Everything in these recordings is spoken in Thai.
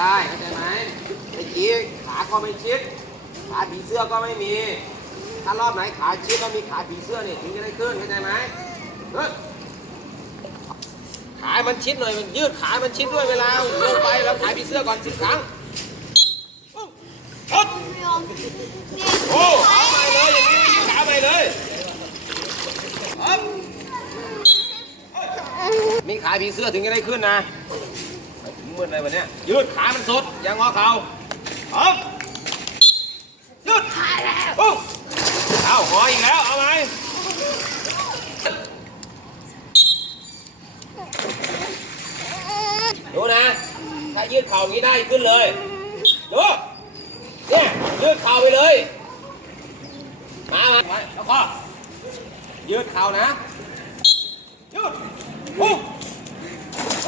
ได้เข้าใจไหมไอ้กี้ขาก็ไม่ชิด ขาผีเสื้อก็ไม่มี ถ้ารอบไหนขาชิดแล้วมีขาผีเสื้อเนี่ยถึงจะได้ขึ้นเข้าใจไหมเฮ้ยขาให้มันชิดหน่อยมันยืดขาให้มันชิดด้วยเวลาลงไปแล้วขาผีเสื้อก่อนสิบครั้งปุ๊บปุ๊บไม่ยอมนี่โอ้ขาใหม่เลยอย่างนี้ยืดขาใหม่เลยปั๊บมีขาผีเสื้อถึงจะได้ขึ้นนะถึง มืดเลยวันเนี้ยยืดขามันสุดอย่างงอเข่าปั๊บยืดขาแล้วปุ๊บเอาหออีกแล้ว เอาไหมดูนะ ถ้ายืดเข่าอย่างนี้ได้ขึ้นเลย ดูเนี่ยยืดเข่าไปเลย มา มาไว้แล้วก็ยืดเข่านะ ยืดปุ๊บ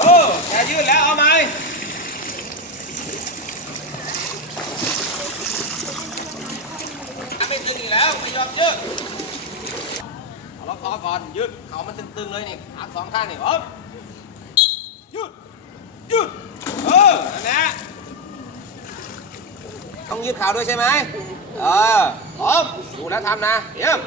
เออแกยืดแล้ว เอาไหมไม่ ตึงอีกแล้วไม่ยอมยืดเอาล็อกคอก่อนยืดเข่ามันตึงๆเลยนี่ขาสองข้างนี่อ๊บยืดยืดเออนั่นะต้องยืดเข่าด้วยใช่ไหมเออพร้อมดูแล้วทำนะเยี่ยม